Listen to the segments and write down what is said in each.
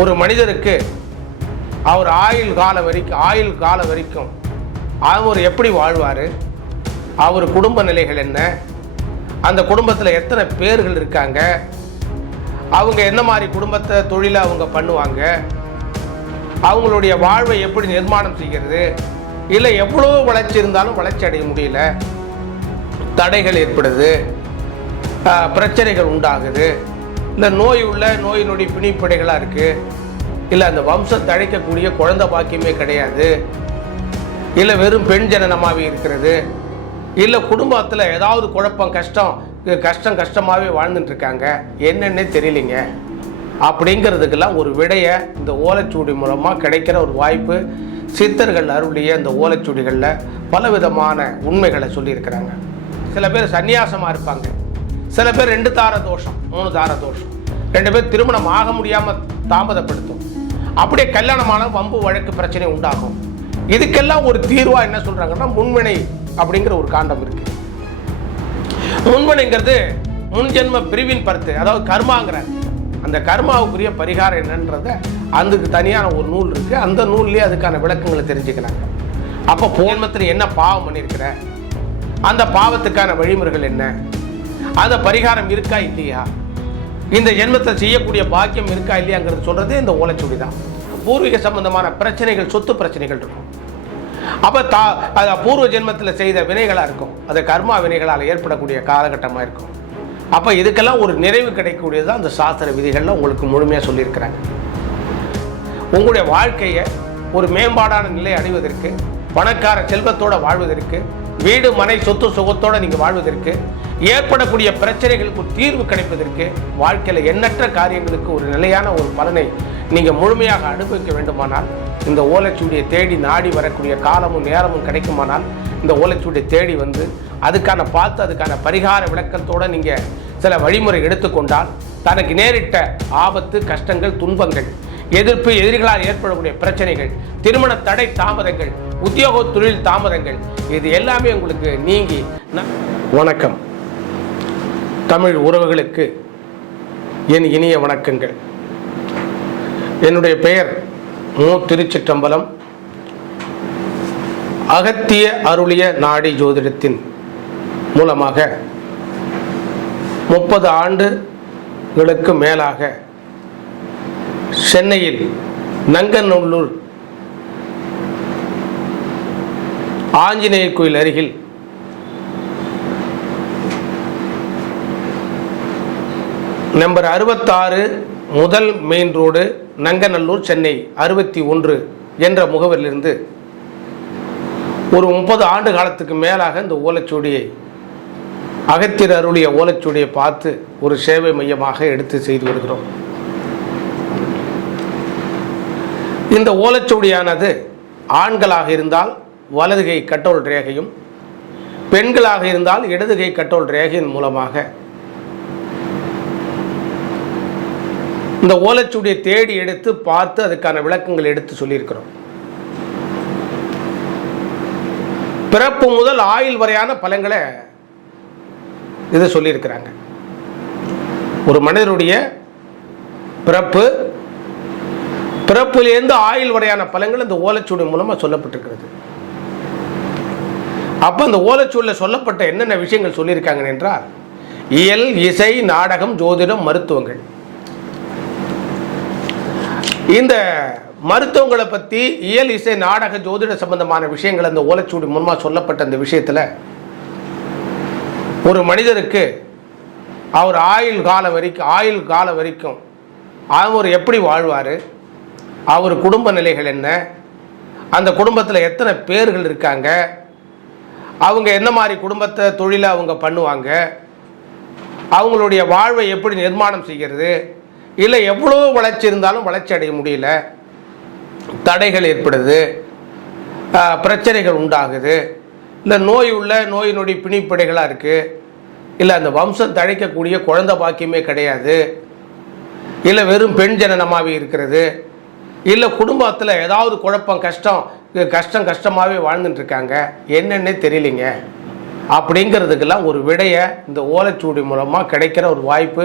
ஒரு மனிதருக்கு அவர் ஆயுள் காலம் வரைக்கும் ஆயுள் காலம் வரைக்கும் அவர் எப்படி வாழ்வார்? அவர் குடும்ப நிலைகள் என்ன? அந்த குடும்பத்தில் எத்தனை பேர்கள் இருக்காங்க? அவங்க என்ன மாதிரி குடும்பத்தை தொழிலை அவங்க பண்ணுவாங்க? அவங்களுடைய வாழ்வை எப்படி நிர்மாணம் செய்கிறது? இல்லை எவ்வளோ வளர்ச்சி இருந்தாலும் வளர்ச்சி அடைய முடியல? தடைகள் ஏற்படுது. பிரச்சனைகள் உண்டாகுது. இந்த நோய் உள்ள நோய் நொடி பிணிப்படைகளாக இருக்குது இல்லை அந்த வம்சம் தழைக்கக்கூடிய குழந்தை பாக்கியமே கிடையாது. இல்லை வெறும் பெண் ஜனனமாகவே இருக்கிறது. இல்லை குடும்பத்தில் ஏதாவது குழப்பம் கஷ்டம் இது கஷ்டம் கஷ்டமாகவே வாழ்ந்துட்டுருக்காங்க என்னென்னே தெரியலிங்க. அப்படிங்கிறதுக்கெல்லாம் ஒரு விடையை இந்த ஓலைச்சுவடி மூலமாக கிடைக்கிற ஒரு வாய்ப்பு சித்தர்கள் அருளிய இந்த ஓலைச்சூடிகளில் பலவிதமான உண்மைகளை சொல்லியிருக்கிறாங்க. சில பேர் சந்நியாசமாக இருப்பாங்க. சில பேர் ரெண்டு தார தோஷம் மூணு தார தோஷம். ரெண்டு பேர் திருமணம் ஆக முடியாமல் தாமதப்படுத்தும். அப்படியே கல்யாணமான வம்பு வழக்கு பிரச்சனை உண்டாகும். இதுக்கெல்லாம் ஒரு தீர்வா என்ன சொல்றாங்கன்னா முன்வினை அப்படிங்கிற ஒரு காண்டம் இருக்கு. முன்வினைங்கிறது முன்ஜென்ம பிரிவின் பருத்து அதாவது கர்மாங்கிற. அந்த கர்மாவுக்குரிய பரிகாரம் என்னன்றத அதுக்கு தனியான ஒரு நூல் இருக்கு. அந்த நூல்லேயே அதுக்கான விளக்கங்களை தெரிஞ்சுக்கிறாங்க. அப்போ போன்மத்தில் என்ன பாவம் பண்ணியிருக்கிற? அந்த பாவத்துக்கான வழிமுறைகள் என்ன? அந்த பரிகாரம் இருக்கா இல்லையா? இந்த ஜென்மத்தை செய்யக்கூடிய பாக்கியம் இருக்கா இல்லையாங்கிறது சொல்றது இந்த ஓலைச்சுடி தான் பூர்வீக சம்பந்தமான பிரச்சனைகள் சொத்து பிரச்சனைகள் இருக்கும். அப்போ தா அது பூர்வ ஜென்மத்தில் செய்த வினைகளாக இருக்கும். அது கர்மா வினைகளால் ஏற்படக்கூடிய காலகட்டமாக இருக்கும். அப்போ இதுக்கெல்லாம் ஒரு நிறைவு கிடைக்கக்கூடியது தான் அந்த சாஸ்திர விதிகளில் உங்களுக்கு முழுமையாக சொல்லியிருக்கிறாங்க உங்களுடைய வாழ்க்கையை ஒரு மேம்பாடான நிலை அடைவதற்கு பணக்கார செல்வத்தோட வாழ்வதற்கு வீடு மனை சொத்து சுகத்தோட நீங்கள் வாழ்வதற்கு ஏற்படக்கூடிய பிரச்சனைகளுக்கு தீர்வு கிடைப்பதற்கு வாழ்க்கையில் எண்ணற்ற காரியங்களுக்கு ஒரு நிலையான ஒரு பலனை நீங்கள் முழுமையாக அனுபவிக்க வேண்டுமானால் இந்த ஓலைச்சுவடியை தேடி நாடி வரக்கூடிய காலமும் நேரமும் கிடைக்குமானால் இந்த ஓலைச்சுவடியை தேடி வந்து அதுக்கான பார்த்து அதுக்கான பரிகார விளக்கத்தோட நீங்கள் சில வழிமுறை எடுத்துக்கொண்டால் தனக்கு நேரிட்ட ஆபத்து கஷ்டங்கள் துன்பங்கள் எதிர்ப்பு எதிரிகளால் ஏற்படக்கூடிய பிரச்சனைகள் திருமண தடை தாமதங்கள் உத்தியோக தொழில் தாமதங்கள் இது எல்லாமே உங்களுக்கு நீங்கி ந- வணக்கம். தமிழ் உறவுகளுக்கு என் இனிய வணக்கங்கள். என்னுடைய பெயர் மு. திருச்சிற்றம்பலம். அகத்திய அருளிய நாடி ஜோதிடத்தின் மூலமாக முப்பது ஆண்டுகளுக்கு மேலாக சென்னையில் நங்கநல்லூர் ஆஞ்சநேயர் கோயில் அருகில் நம்பர் அறுபத்தாறு முதல் மெயின் ரோடு நங்கநல்லூர் சென்னை அறுபத்தி ஒன்று என்ற முகவரிலிருந்து ஒரு முப்பது ஆண்டு காலத்துக்கு மேலாக இந்த ஓலைச்சுவடியை அகத்தியர் அருளிய ஓலைச்சுவடியை பார்த்து ஒரு சேவை மையமாக எடுத்து செய்து வருகிறோம். இந்த ஓலைச்சுவடியானது ஆண்களாக இருந்தால் வலதுகை கட்டோல் ரேகையும் பெண்களாக இருந்தால் இடதுகை கட்டோல் ரேகையின் மூலமாக இந்த ஓலைச்சுவடியை தேடி எடுத்து பார்த்து அதுக்கான விளக்கங்கள் எடுத்து சொல்லியிருக்கிறோம். பிறப்பு முதல் ஆயுள் வரையான பலன்களை இது சொல்லியிருக்கிறாங்க. ஒரு மனிதனுடைய பிறப்பு பிறப்பிலிருந்து ஆயுள் வரையான பலங்கள் இந்த ஓலைச்சுவடி மூலமாக சொல்லப்பட்டிருக்கிறது. அப்போ அந்த ஓலைச்சுவடியில் சொல்லப்பட்ட என்னென்ன விஷயங்கள் சொல்லியிருக்காங்க என்றால் இயல் இசை நாடகம் ஜோதிடம் மருத்துவங்கள். இந்த மருத்துவங்களை பற்றி இயல் இசை நாடக ஜோதிட சம்பந்தமான விஷயங்கள் அந்த ஓலைச்சூடி மூலமாக சொல்லப்பட்ட அந்த விஷயத்தில் ஒரு மனிதருக்கு அவர் ஆயுள் காலம் வரைக்கும் ஆயுள் காலம் வரைக்கும் அவர் எப்படி வாழ்வார்? அவர் குடும்ப நிலைகள் என்ன? அந்த குடும்பத்தில் எத்தனை பேர்கள் இருக்காங்க? அவங்க என்ன மாதிரி குடும்பத்தை தொழிலை அவங்க பண்ணுவாங்க? அவங்களுடைய வாழ்வை எப்படி நிர்மாணம் செய்கிறது? இல்லை எவ்வளோ வளர்ச்சி இருந்தாலும் வளர்ச்சி அடைய முடியல. தடைகள் ஏற்படுது. பிரச்சனைகள் உண்டாகுது. இல்லை நோய் உள்ள நோய் நொடி பிணிப்படைகளாக இருக்குது இல்லை அந்த வம்சம் தழைக்கக்கூடிய குழந்தை பாக்கியமே கிடையாது. இல்லை வெறும் பெண் ஜனனமாகவே இருக்கிறது. இல்லை குடும்பத்தில் ஏதாவது குழப்பம் கஷ்டம் கஷ்டம் கஷ்டமாகவே வாழ்ந்துட்டுருக்காங்க என்னென்னே தெரியலிங்க. அப்படிங்கிறதுக்கெல்லாம் ஒரு விடையை இந்த ஓலைச்சுவடி மூலமாக கிடைக்கிற ஒரு வாய்ப்பு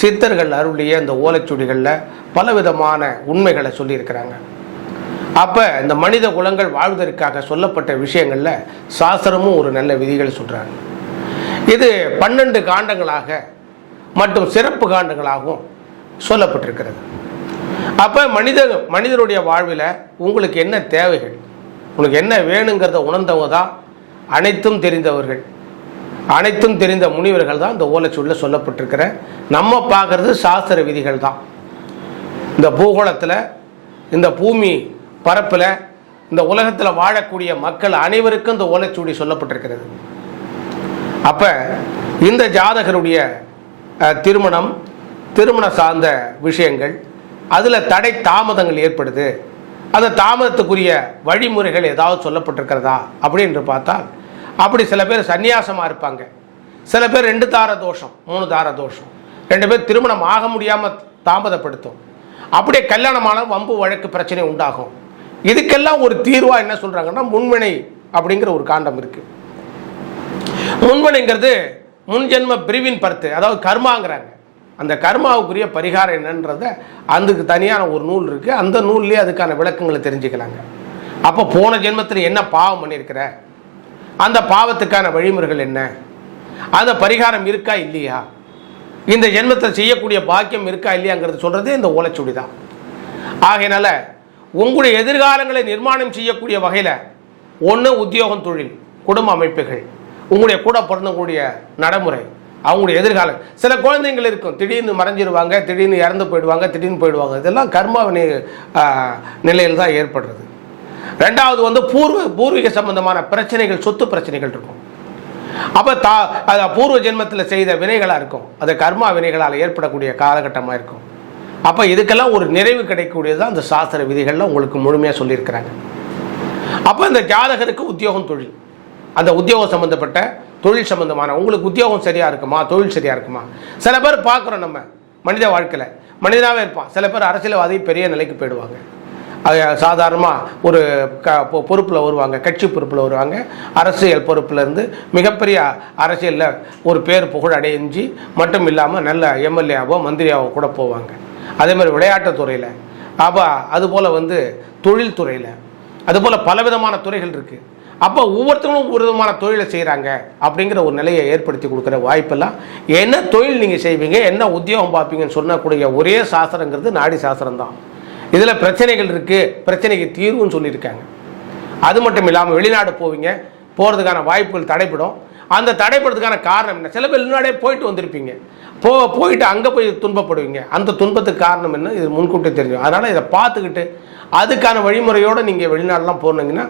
சித்தர்கள் அருளிய இந்த பல பலவிதமான உண்மைகளை சொல்லியிருக்கிறாங்க. அப்போ இந்த மனித குலங்கள் வாழ்வதற்காக சொல்லப்பட்ட விஷயங்களில் சாஸ்திரமும் ஒரு நல்ல விதிகளை சொல்கிறாங்க இது பன்னெண்டு காண்டங்களாக மற்றும் சிறப்பு காண்டங்களாகவும் சொல்லப்பட்டிருக்கிறது. அப்போ மனித மனிதனுடைய வாழ்வில் உங்களுக்கு என்ன தேவைகள்? உங்களுக்கு என்ன வேணுங்கிறத உணர்ந்தவங்க தான் அனைத்தும் தெரிந்தவர்கள். அனைத்தும் தெரிந்த முனிவர்கள் தான் இந்த ஓலைச்சூழலில் சொல்லப்பட்டிருக்கிற. நம்ம பார்க்குறது சாஸ்திர விதிகள் தான். இந்த பூகோளத்தில் இந்த பூமி பரப்பில் இந்த உலகத்தில் வாழக்கூடிய மக்கள் அனைவருக்கும் இந்த ஓலைச்சுவடி சொல்லப்பட்டிருக்கிறது. அப்போ இந்த ஜாதகருடைய திருமணம் திருமணம் திருமண சார்ந்த விஷயங்கள் அதில் தடை தாமதங்கள் ஏற்படுது. அந்த தாமதத்துக்குரிய வழிமுறைகள் ஏதாவது சொல்லப்பட்டிருக்கிறதா? அப்படின்னு பார்த்தால் அப்படி சில பேர் சந்நியாசமாக இருப்பாங்க. சில பேர் ரெண்டு தார தோஷம் மூணு தார தோஷம். ரெண்டு பேர் திருமணம் ஆக முடியாமல் தாமதப்படுத்தும். அப்படியே கல்யாணமான வம்பு வழக்கு பிரச்சனை உண்டாகும். இதுக்கெல்லாம் ஒரு தீர்வாக என்ன சொல்கிறாங்கன்னா முன்வினை அப்படிங்கிற ஒரு காண்டம் இருக்குது முன்வினைங்கிறது முன்ஜென்ம பிரிவின் பருத்து அதாவது கர்மாங்கிறாங்க. அந்த கர்மாவுக்குரிய பரிகாரம் என்னன்றத அதுக்கு தனியான ஒரு நூல் இருக்குது அந்த நூல்லேயே அதுக்கான விளக்கங்களை தெரிஞ்சுக்கலாங்க. அப்போ போன ஜென்மத்தில் என்ன பாவம் பண்ணியிருக்கிற? அந்த பாவத்துக்கான வழிமுறைகள் என்ன? அந்த பரிகாரம் இருக்கா இல்லையா? இந்த ஜென்மத்தை செய்யக்கூடிய பாக்கியம் இருக்கா இல்லையாங்கிறது சொல்கிறது இந்த ஓலைச்சுடி தான். ஆகையினால உங்களுடைய எதிர்காலங்களை நிர்மாணம் செய்யக்கூடிய வகையில் ஒன்று உத்தியோகம் தொழில் குடும்ப அமைப்புகள் உங்களுடைய கூட பிறந்தவங்களுடைய நடைமுறை அவங்களுடைய எதிர்காலம். சில குழந்தைங்கள் இருக்கும். திடீர்னு மறைஞ்சிருவாங்க திடீர்னு இறந்து போயிடுவாங்க திடீர்னு போயிடுவாங்க. இதெல்லாம் கர்மாவினை நிலையில் தான் ஏற்படுறது. ரெண்டாவது வந்து பூர்வ பூர்வீக சம்பந்தமான பிரச்சனைகள் சொத்து பிரச்சனைகள் இருக்கும். அப்போ தா அது பூர்வ ஜென்மத்தில் செய்த வினைகளாக இருக்கும். அது கர்மா வினைகளால் ஏற்படக்கூடிய காலகட்டமாக இருக்கும். அப்போ இதுக்கெல்லாம் ஒரு நிறைவு கிடைக்கக்கூடியது தான் அந்த சாஸ்திர விதிகளில் உங்களுக்கு முழுமையாக சொல்லியிருக்கிறாங்க. அப்போ இந்த ஜாதகருக்கு உத்தியோகம் தொழில். அந்த உத்தியோகம் சம்மந்தப்பட்ட தொழில் சம்பந்தமான உங்களுக்கு உத்தியோகம் சரியாக இருக்குமா? தொழில் சரியாக இருக்குமா? சில பேர் பார்க்குறோம் நம்ம மனித வாழ்க்கையில். மனிதனாகவே இருப்பான். சில பேர் அரசியல்வாதி பெரிய நிலைக்கு போயிடுவாங்க. அது சாதாரணமாக ஒரு க பொறுப்பில் வருவாங்க கட்சி பொறுப்பில் வருவாங்க. அரசியல் பொறுப்புலேருந்து மிகப்பெரிய அரசியலில் ஒரு பேர் புகழ் அடைஞ்சு மட்டும் இல்லாமல் நல்ல எம்எல்ஏவோ மந்திரியாவோ கூட போவாங்க. அதே மாதிரி விளையாட்டுத் துறையில். அப்போ அதுபோல் வந்து தொழில்துறையில் அதுபோல் பலவிதமான துறைகள் இருக்குது அப்போ ஒவ்வொருத்தங்களும் ஒரு விதமான தொழிலை செய்கிறாங்க அப்படிங்கிற ஒரு நிலையை ஏற்படுத்தி கொடுக்குற வாய்ப்பெல்லாம் என்ன தொழில் நீங்கள் செய்வீங்க என்ன உத்தியோகம் பார்ப்பீங்கன்னு சொன்னக்கூடிய ஒரே சாஸ்திரங்கிறது நாடி சாஸ்திரம் தான் இதில் பிரச்சனைகள் இருக்குது பிரச்சனைக்கு தீர்வுன்னு சொல்லியிருக்காங்க. அது மட்டும் இல்லாமல் வெளிநாடு போவீங்க போகிறதுக்கான வாய்ப்புகள் தடைப்படும் அந்த தடைப்படுறதுக்கான காரணம் என்ன? சில பேர் வெளிநாடே போயிட்டு வந்திருப்பீங்க. போ போயிட்டு அங்கே போய் துன்பப்படுவீங்க. அந்த துன்பத்துக்கு காரணம் என்ன? இது முன்கூட்டி தெரியும். அதனால் இதை பார்த்துக்கிட்டு அதுக்கான வழிமுறையோடு நீங்கள் வெளிநாடெலாம் போனீங்கன்னா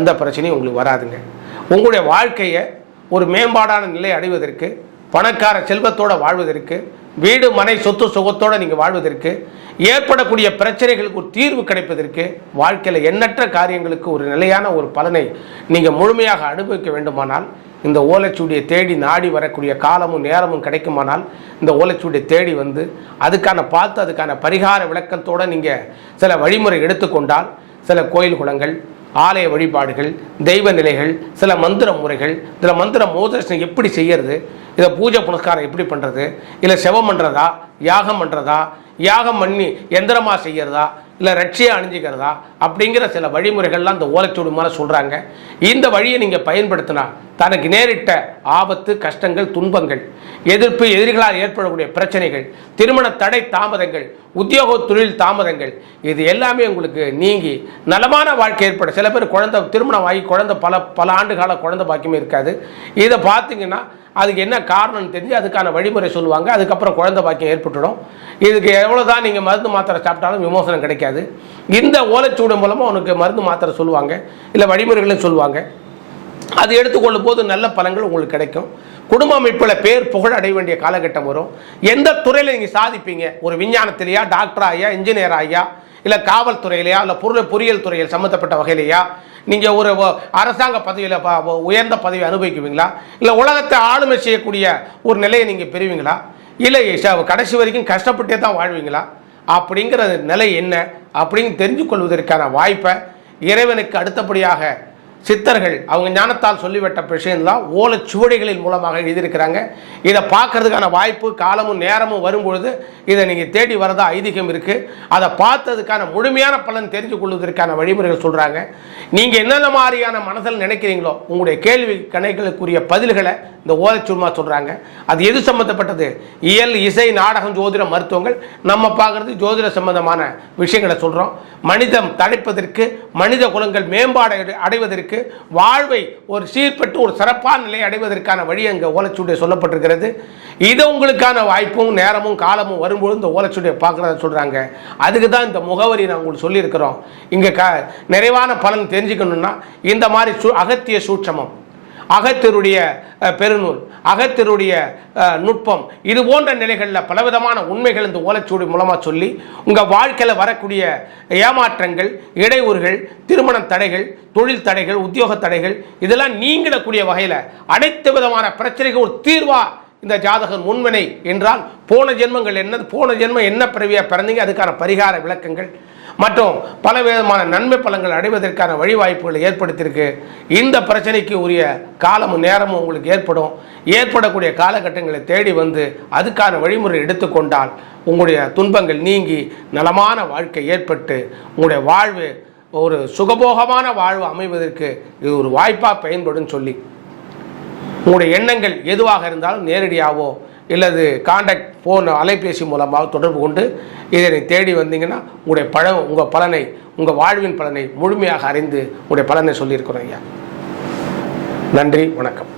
எந்த பிரச்சனையும் உங்களுக்கு வராதுங்க. உங்களுடைய வாழ்க்கையை ஒரு மேம்பாடான நிலை அடைவதற்கு பணக்கார செல்வத்தோடு வாழ்வதற்கு வீடு மனை சொத்து சுகத்தோடு நீங்கள் வாழ்வதற்கு ஏற்படக்கூடிய பிரச்சனைகளுக்கு ஒரு தீர்வு கிடைப்பதற்கு வாழ்க்கையில் எண்ணற்ற காரியங்களுக்கு ஒரு நிலையான ஒரு பலனை நீங்கள் முழுமையாக அனுபவிக்க வேண்டுமானால் இந்த ஓலைச்சுவடியை தேடி நாடி வரக்கூடிய காலமும் நேரமும் கிடைக்குமானால் இந்த ஓலைச்சுவடியை தேடி வந்து அதுக்கான பார்த்து அதுக்கான பரிகார விளக்கத்தோடு நீங்கள் சில வழிமுறை எடுத்துக்கொண்டால் சில கோயில் குளங்கள் ஆலய வழிபாடுகள் தெய்வ நிலைகள் சில மந்திர முறைகள் சில மந்திர மோதர்ஷனம் எப்படி செய்யறது இதை பூஜை புனஸ்காரம் எப்படி பண்ணுறது இல்லை செவம் பண்ணுறதா யாகம் பண்ணுறதா யாகம் பண்ணி எந்திரமாக செய்யறதா இல்லை ரட்சியை அணிஞ்சிக்கிறதா? அப்படிங்கிற சில வழிமுறைகள்லாம் இந்த ஓலைச்சூடு மாதிரி சொல்கிறாங்க இந்த வழியை நீங்கள் பயன்படுத்தினா தனக்கு நேரிட்ட ஆபத்து கஷ்டங்கள் துன்பங்கள் எதிர்ப்பு எதிரிகளால் ஏற்படக்கூடிய பிரச்சனைகள் திருமண தடை தாமதங்கள் உத்தியோக தொழில் தாமதங்கள் இது எல்லாமே உங்களுக்கு நீங்கி நலமான வாழ்க்கை ஏற்பட சில பேர் குழந்தை திருமணம் ஆகி குழந்தை பல பல ஆண்டு கால குழந்தை பாக்கியமே இருக்காது. இதை பார்த்தீங்கன்னா அதுக்கு என்ன காரணம்னு தெரிஞ்சு அதுக்கான வழிமுறை சொல்லுவாங்க. அதுக்கப்புறம் குழந்தை பாக்கியம் ஏற்பட்டுடும். இதுக்கு எவ்வளோ தான் நீங்கள் மருந்து மாத்திரை சாப்பிட்டாலும் விமோசனம் கிடைக்காது. இந்த ஓலைச்சூடு மூலமாக உனக்கு மருந்து மாத்திரை சொல்லுவாங்க. இல்லை வழிமுறைகளும் சொல்லுவாங்க. அது எடுத்துக்கொள்ளும் போது நல்ல பலன்கள் உங்களுக்கு கிடைக்கும். குடும்ப அமைப்பில் பேர் புகழ் அடைய வேண்டிய காலகட்டம் வரும். எந்த துறையில் நீங்கள் சாதிப்பீங்க? ஒரு விஞ்ஞானத்திலேயா டாக்டர் ஆயா இன்ஜினியர் ஆயா இல்லை காவல்துறையிலையா இல்லை பொருள் பொறியியல் துறையில் சம்மந்தப்பட்ட வகையிலையா? நீங்கள் ஒரு அரசாங்க பதவியில் உயர்ந்த பதவி அனுபவிக்குவீங்களா? இல்லை உலகத்தை ஆளுமை செய்யக்கூடிய ஒரு நிலையை நீங்கள் பெறுவீங்களா? இல்லை கடைசி வரைக்கும் கஷ்டப்பட்டே தான் வாழ்வீங்களா? அப்படிங்கிற நிலை என்ன? அப்படின்னு தெரிஞ்சு கொள்வதற்கான வாய்ப்பை இறைவனுக்கு அடுத்தபடியாக சித்தர்கள் அவங்க ஞானத்தால் சொல்லிவிட்ட விஷயம்தான் ஓலைச்சுவடிகளின் மூலமாக எழுதியிருக்கிறாங்க. இதை பார்க்கறதுக்கான வாய்ப்பு காலமும் நேரமும் வரும்பொழுது இதை நீங்கள் தேடி வரதா ஐதீகம் இருக்குது அதை பார்த்ததுக்கான முழுமையான பலன் தெரிஞ்சு கொள்வதற்கான வழிமுறைகள் சொல்கிறாங்க நீங்கள் என்னென்ன மாதிரியான மனதில் நினைக்கிறீங்களோ உங்களுடைய கேள்வி கணைகளுக்குரிய பதில்களை இந்த ஓலைச்சுருமா சொல்கிறாங்க அது எது சம்மந்தப்பட்டது இயல் இசை நாடகம் ஜோதிட மருத்துவங்கள். நம்ம பார்க்குறது ஜோதிட சம்பந்தமான விஷயங்களை சொல்கிறோம் மனிதம் தடைப்பதற்கு மனித குலங்கள் மேம்பாடு அடைவதற்கு அடைவதற்கு வாழ்வை ஒரு சீர்பட்டு ஒரு சிறப்பான நிலை அடைவதற்கான வழி அங்கே ஓலைச்சுவடியை சொல்லப்பட்டிருக்கிறது. இது உங்களுக்கான வாய்ப்பும் நேரமும் காலமும் வரும்போது இந்த ஓலைச்சுவடியை பார்க்குறத சொல்கிறாங்க அதுக்கு தான் இந்த முகவரி நான் உங்களுக்கு சொல்லியிருக்கிறோம். இங்கே க நிறைவான பலன் தெரிஞ்சுக்கணுன்னா இந்த மாதிரி சு அகத்திய சூட்சமம். அகத்தருடைய பெருநூல் அகத்தருடைய நுட்பம் இது போன்ற நிலைகளில் பலவிதமான உண்மைகள் இந்த ஓலைச்சுவடி மூலமாக சொல்லி உங்கள் வாழ்க்கையில் வரக்கூடிய ஏமாற்றங்கள் இடையூறுகள் திருமண தடைகள் தொழில் தடைகள் உத்தியோக தடைகள் இதெல்லாம் நீங்கிடக்கூடிய வகையில் அனைத்து விதமான பிரச்சனைகள் ஒரு தீர்வா இந்த ஜாதகம் முன்வினை என்றால் போன ஜென்மங்கள் என்ன போன ஜென்மம் என்ன பிறவியாக பிறந்தீங்க அதுக்கான பரிகார விளக்கங்கள் மற்றும் பல விதமான நன்மை பலங்கள் அடைவதற்கான வழிவாய்ப்புகளை ஏற்படுத்தியிருக்கு. இந்த பிரச்சனைக்கு உரிய காலமும் நேரமும் உங்களுக்கு ஏற்படும். ஏற்படக்கூடிய காலகட்டங்களை தேடி வந்து அதுக்கான வழிமுறை எடுத்துக்கொண்டால் உங்களுடைய துன்பங்கள் நீங்கி நலமான வாழ்க்கை ஏற்பட்டு உங்களுடைய வாழ்வு ஒரு சுகபோகமான வாழ்வு அமைவதற்கு இது ஒரு வாய்ப்பாக பயன்படும் சொல்லி. உங்களுடைய எண்ணங்கள் எதுவாக இருந்தாலும் நேரடியாகவோ இல்லது காண்டாக்ட் ஃபோன் அலைபேசி மூலமாக தொடர்பு கொண்டு இதனை தேடி வந்தீங்கன்னா உங்களுடைய பழ உங்கள் பலனை உங்கள் வாழ்வின் பலனை முழுமையாக அறிந்து உங்களுடைய பலனை சொல்லியிருக்கிறோம் ஐயா. நன்றி வணக்கம்.